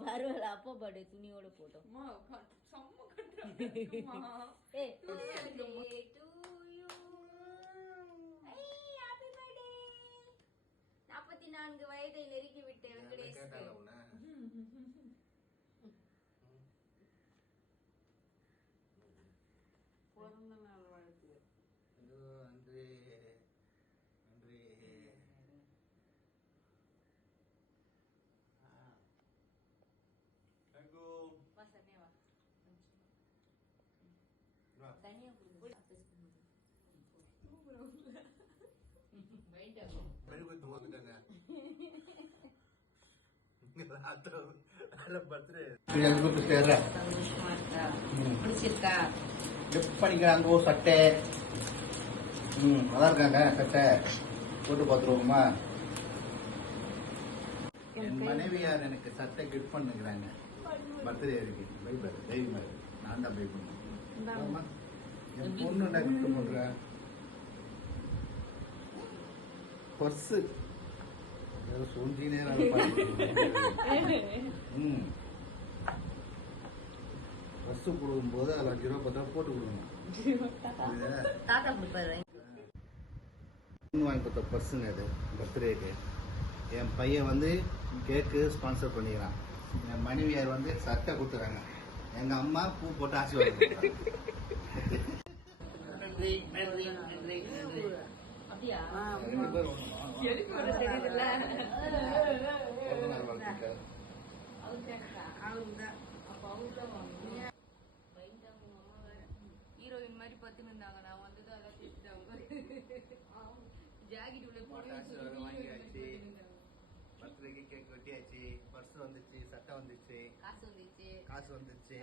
பரவாயில்ல அப்பா பர்த்டே துணியோட போட்டோம்? நாற்பத்தி நான்கு வயதை நெருங்கி விட்ட வெங்கடேஷ் தனியா சந்தோஷமா இருக்கா பிடிச்சிருக்கா எப்படிங்கிறாங்க சட்டை ம் நல்லா இருக்காங்க சட்டை போட்டு பார்த்துருவோமா என் மனைவியார் எனக்கு சட்டை கிஃப்ட் பண்ணுங்கிறாங்க பர்த்டே இருக்கு. பைபர் தைரியமா. நான் தான் பை பண்ணேன் என் பொண்ணு என்ன கிஃப்ட் பண்றேன் பர்ஸு. சூழ்ச்சினே ம். பர்ஸு கொடுக்கும்போது அதில் அஞ்சு ரூபா பத்தா போட்டு கொடுக்கணும். வாங்கி கொடுத்த பர்ஸுங்க அது பர்த்டேக்கு. என் பையன் வந்து கேக்கு ஸ்பான்சர் பண்ணிக்கிறான். என் மனைவியார் வந்து சட்டை கொடுத்துறாங்க. எங்க அம்மா பூ போட்டு ஆசீர்வாதம். நன்றி நன்றி நன்றி நன்றி அப்படியா? எதுக்கு நாள் வாழ்த்துக்கள். ஹீரோயின் மாதிரி பத்துன்னு இருந்தாங்க நான் வந்தது அதான் திட்டாங்க ஜாக்கெட் உள்ள போட ஆசீர்வாதம் வாங்கியாச்சு பர்த்டேக்கு கேக் வெட்டியாச்சு. பர்ஸ் வந்துச்சு சட்டை வந்துச்சு. காசு வந்துச்சு. காசு வந்துச்சு.